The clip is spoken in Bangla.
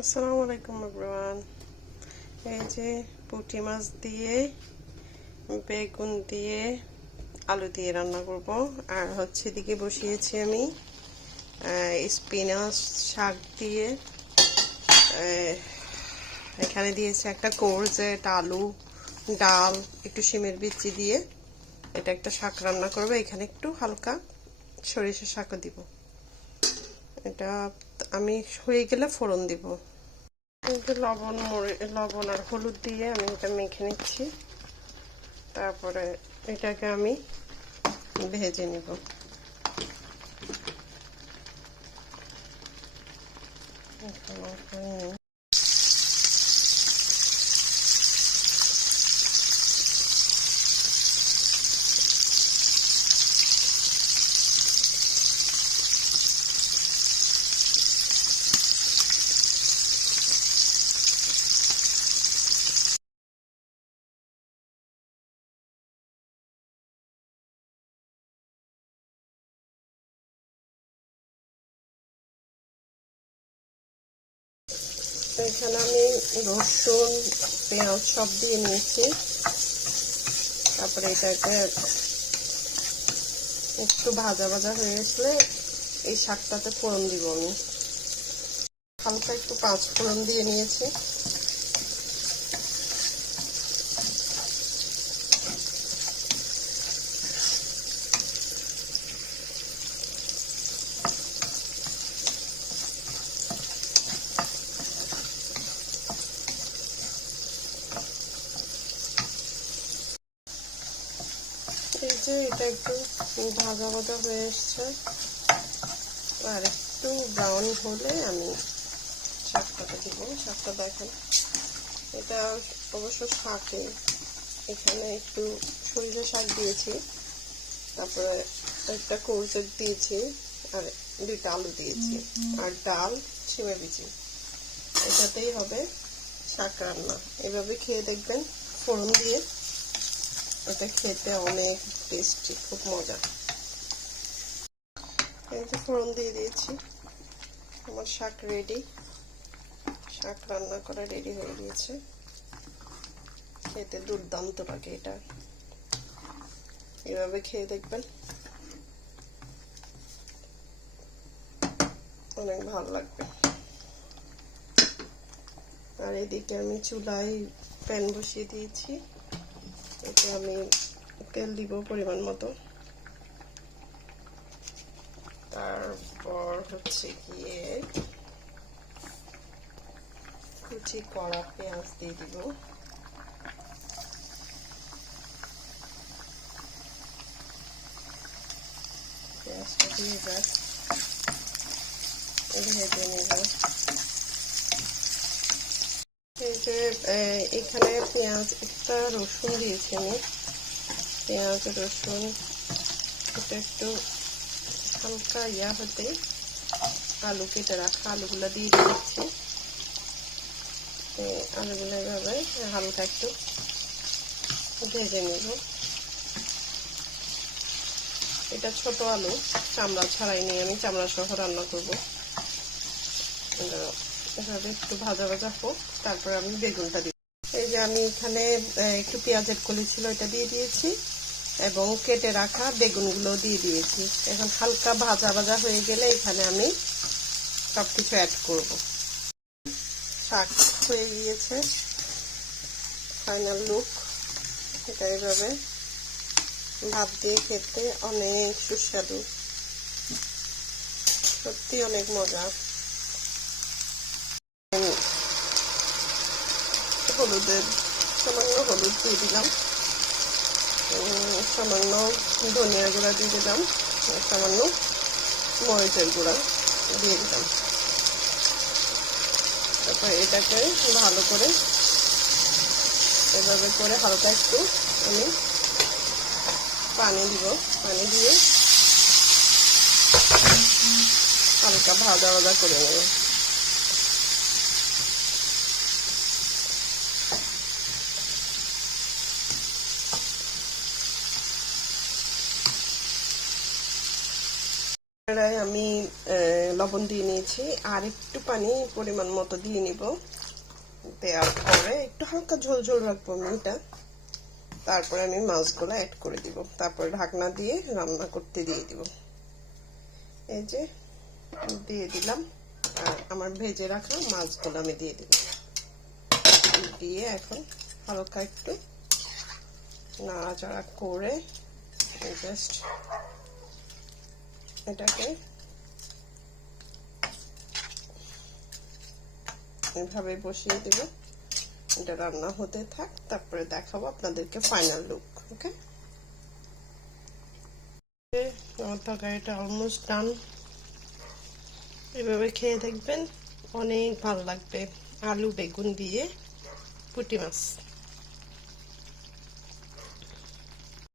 আসসালামু আলাইকুম এভরিওয়ান। এই যে পুঁটি মাছ দিয়ে বেগুন দিয়ে আলু দিয়ে রান্না করব। আর হচ্ছে এদিকে বসিয়েছি আমি স্পিনাচ শাক দিয়ে, এখানে দিয়েছি একটা কোরজেট, আলু, ডাল, একটু শিমের বিচি দিয়ে এটা একটা শাক রান্না করবো। এখানে একটু হালকা সরিষা শাকও দিব। এটা আমি হয়ে গেলে ফোড়ন দিব। লবণ আর হলুদ দিয়ে আমি এটা মেখে নিচ্ছি। তারপরে এটাকে আমি ভেজে নিব। এখানে আমি রসুন, পেঁয়াজ সব দিয়ে নিয়েছি। তারপরে এটাকে একটু ভাজা ভাজা হয়ে আসলে এই শাকটাতে ফোড়ন দিব। আমি হালকা একটু 5 ফোড়ন দিয়ে নিয়েছি। এই যে এটা একটু ভাজা ভাজা হয়ে এসছে, আর একটু ব্রাউন হলে আমি শাকটাতে দিব। শাকটা দেখেন, এটা অবশ্য শাকে এখানে একটু সরিষা শাক দিয়েছি, তারপরে একটা কোরচেট দিয়েছি, আর 2টা আলু দিয়েছি, আর ডাল, শিমের বিচি। এটাতেই হবে শাক রান্না। এভাবে খেয়ে দেখবেন ফোড়ন দিয়ে, এটা খেতে অনেক টেস্টি, খুব মজা। এই যে ফোড়ন দিয়ে দিয়েছি, আমার শাক রেডি। শাক রান্না করা রেডি হয়ে গিয়েছে। খেতে দুর্দান্ত লাগে এটা। এভাবে খেয়ে দেখবেন, অনেক ভালো লাগবে। আর এদিকে আমি চুলায় প্যান বসিয়ে দিয়েছি। এতে আমি তেল দিব পরিমাণ মতো। তারপর হচ্ছে গিয়ে কুচি করা পেঁয়াজ দিয়ে দিব। পেঁয়াজটা দিয়ে জাস্ট ভেজে নিব। এই যে এখানে পেঁয়াজ, একটা রসুন দিয়েছি আমি। পেঁয়াজ রসুন এটা একটু হালকা হতে আলু কেটে রাখা আলুগুলো দিয়ে দিচ্ছি। আলুগুলো এভাবে হালকা একটু ভেজে নিব। এটা ছোট আলু, চামড়া ছাড়াই নিয়ে আমি চামড়া সহ রান্না করব। এভাবে একটু ভাজা ভাজা হোক, তারপর আমি বেগুনটা দিব। এই যে আমি এখানে একটু পেঁয়াজের কলি ছিল, এটা দিয়ে দিয়েছি, এবং কেটে রাখা বেগুনগুলো দিয়ে দিয়েছি। এখন হালকা ভাজা ভাজা হয়ে গেলে এখানে আমি সবকিছু অ্যাড করব। শাক হয়ে গিয়েছে, ফাইনাল লুক। এটা এইভাবে ভাত দিয়ে খেতে অনেক সুস্বাদু, সত্যি অনেক মজা। সামান্য হলুদ দিয়ে দিলাম, সামান্য ধনিয়া গুঁড়া দিয়ে দিলাম, সামান্য মরিচের গুঁড়া দিয়ে দিলাম। তারপর এটাকে ভালো করে এভাবে করে হালকা একটু আমি পানি দিব। পানি দিয়ে হালকা ভাজা ভাজা করে নেব। আমি লবণ দিয়ে নিয়েছি, আর একটু পানি পরিমাণ মতো দিয়ে নিব। দেওয়ার পরে একটু হালকা ঝোল ঝোল রাখবো আমি এটা। তারপরে আমি মাছগুলো অ্যাড করে দিব, তারপরে ঢাকনা দিয়ে রান্না করতে দিয়ে দিব। এই যে দিয়ে দিলাম, আর আমার ভেজে রাখা মাছগুলো আমি দিয়ে দিব। দিয়ে এখন হালকা একটু নাড়াচাড়া করে জাস্ট এটাকে এভাবে বসিয়ে দেব। এটা রান্না হতে থাক, তারপরে দেখাবো আপনাদেরকে ফাইনাল লুক। ওকে, আমার তরকারিটা অলমোস্ট ডান। এভাবে খেয়ে দেখবেন, অনেক ভালো লাগবে। আলু বেগুন দিয়ে পুঁটি মাছ।